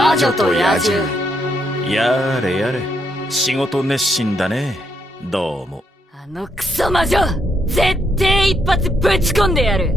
魔女と野獣。やれやれ。仕事熱心だね。どうも。あのクソ魔女絶対一発ぶち込んでやる。